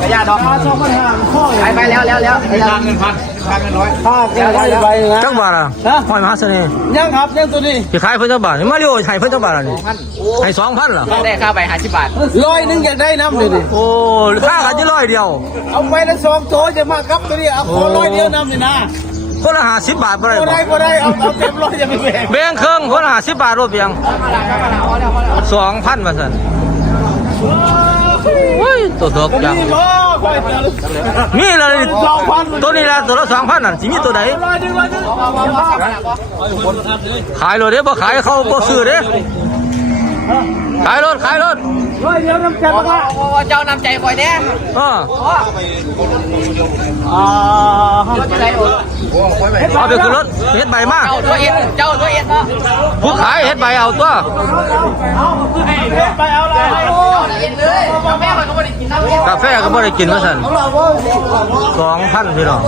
กระยาดอกไปแล้วทางเงินพันทางเงินร้อยไปนะจังหวัดอ่ะหอยมหาเสน่ห์ยังครับยังตัวนี้จะขายเพิ่นจังบาทมาริโอให้เพิ่นจังบาทนี่ให้2,000เหรอได้ค่าไป50 บาท100อยากได้น้ำเลยดิโอ้ค่ากันจะ100เดียวเอาไปละ2ตัวจะมากับตัวนี้เอาคน100เดียวน้ำนี่นะคนละ50 บาทบ่ได้เอาเต็ม100จะไปแบ่งครึ่งคนละ50 บาทรวมเพียง2,000ว่าซั่นโอ้ยตัวดอกจังมีเลยตัวนี้ละตัวละ2,000น่ะสิมีตัวไหนขายเลยเด้บ่ขายเขาบ่ซื้อเด้ขายรถเดี๋ยวน้ำใจบ้างละเจ้าน้ำใจคอยแน่เอาไปขึ้นรถเฮ็ดใบมากเจ้าตัวเอ็ดเนาะผู้ขายเฮ็ดใบเอาตัวไปเอาเลยกาแฟก็ไม่ได้กินมาสั่น2,000พี่น้อง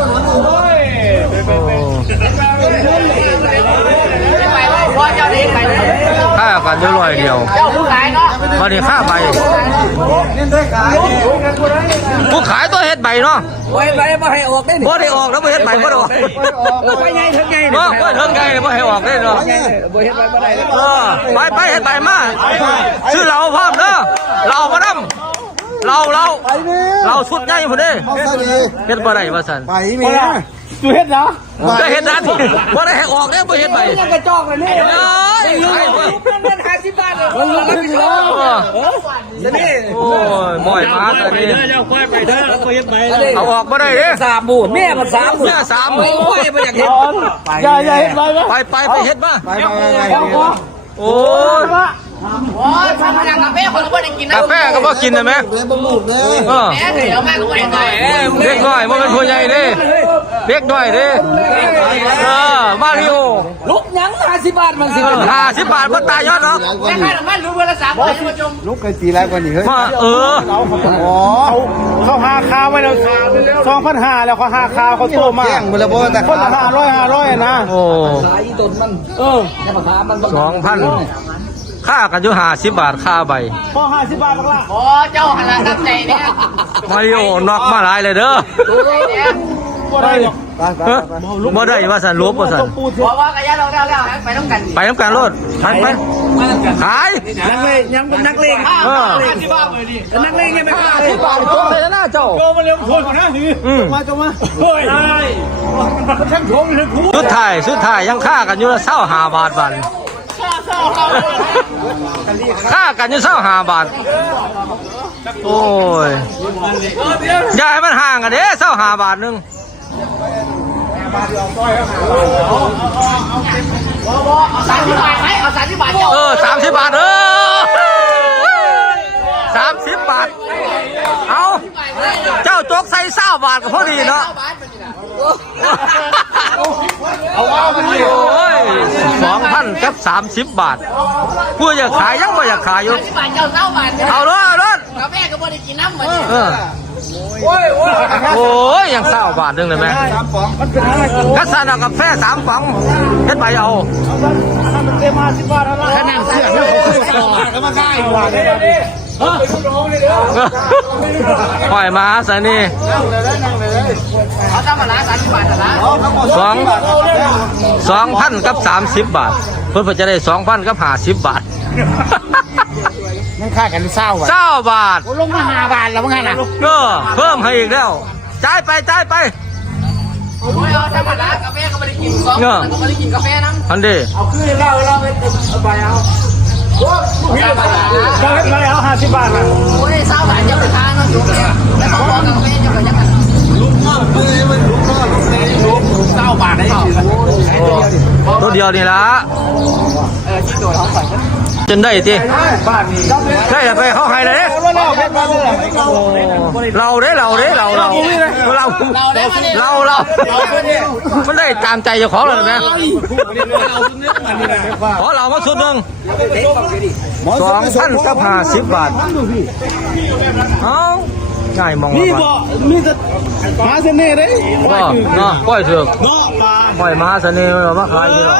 ค่ากันจะ100เดียวมาดิค่าใบผู้ขายตัวเฮ็ดใบเนาะบ่ให้ออกได้บ่ได้ออกแล้วบ่เฮ็ดใบบ่ได้ออกไปไงถึงไงเนาะบ่ถึงไงบ่ให้ออกได้เนาะบ่เฮ็ดใบบ่ได้ไปเฮ็ดใบมาซื้อเหล้าพร้อมเด้อเหล้าบ่นำเราชุดใหญ่พุ่นเด้เฮ็ดบ่ได้ว่าซั่นไปแม่ดูเฮ็ดนะจะเฮ็ดนะบ่ได้ให้ออกเด้บ่เฮ็ดใบยังกระจอกเลยนี่เงิน50 บาทเลยมันรับผิดชอบนี่โอ้ยหมอยมาแต่นี่เจ้าควายไปเด้อบ่เฮ็ดใบเอาออกบ่ได้เด้3บูแม่มัน3บูแม่3บูโอ้ยบ่อยากเฮ็ดอย่าเฮ็ดใบไปเฮ็ดมาโอ้ยโอ้ยทำอย่างกาแฟคนละบ่ได้กินนะกาแฟก็บ่กินนะแม่บ่ลูกเด้อแม่เดี๋ยวแม่ก็บ่ได้เด็กน้อยบ่เป็นผู้ใหญ่เด้เด็กน้อยเด้มาริโอลุกยัง50 บาทมันสิ50 บาทบ่ตายยอดเนาะแม่ค่าน้ำมันรู้เวลา3บาทมาจมลุกกัน4หลายกว่านี้เฮ้ยเขาหาคาไว้แล้ว2,500แล้วเขาหาคาเขาโตมาแจ้งบ่แล้วบ่แต่คนละ500นะโอ้ขายอีต้นมันแล้วราคามัน2,000ค่ากันอยู่50 บาทค่าใบพอ50 บาทละโอ้เจ้าหันละตั้งใจเนี่ยมาริโอนอกมาหลายเลยเด้อบ่ได้ว่าสันลบว่าสันบอกว่ากระยาเราแล้วไปน้ำกันรถไปขายนักเลงยังเป็นนักเลงนักเลงยังไม่ขาย50 บาทจบเลยนะเจ้าโจมาเร็วคนนะนี่มาเฮ้ยช่างโจมเลยสุดท้ายยังค่ากันอยู่ละ25 บาทวันค่ากันอยู่25 บาทโอ้ยอย่าให้มันห่างกันเด้25 บาทนึง30 บาทไหมเอา30 บาท30 บาท30 บาทเอาเจ้าโจ๊กใส่20 บาทก็พอดีเนาะโอ้ย2,000 กับ30 บาทผู้อยากขายยังไม่อยากขายอยู่เอารถกาแฟก็ไม่ได้กินน้ำเหมือนโอ้ยยัง20 บาทนึงเลยไหมกัสซานะกาแฟ3 ป๋องเฮ็ดใบเอาขนาดเสื้อเขามาได้ปล่อยมาซะนี่เขาทำมาละ30 บาทละ2,000 กับ 30 บาทเพื่อจะได้2,000 กับ 50 บาทนั่นค่ากัน20 บาทลงมา5 บาทแล้วมั้งฮะนะเพิ่มให้อีกแล้วจ่ายไปโอ้ยธรรมดากาแฟก็ไม่ได้กิน2 ก็ไม่ได้กินกาแฟน้ำอันดีเอาขึ้นเราไปไปเอาเราเอา50 บาทนะโอ้ย20 บาทจะไปทานเนาะจุ๊บเนี่ยแล้วเขาบอกกาแฟจะไปยังไงลุก20 บาทได้ตัวเดียวนี่ละจนได้ทีได้ไปเข้าให้เลยเรามันได้ตามใจเจ้าของเลยไหมขอเรามาสุดหนึ่ง2,000 กับ 50 บาทเอาง่ายมองนี่บ่มีแต่มหาเสน่ห์เลยเนาะปล่อยเถอะปล่อยมหาเสน่ห์มาขายดีหรอ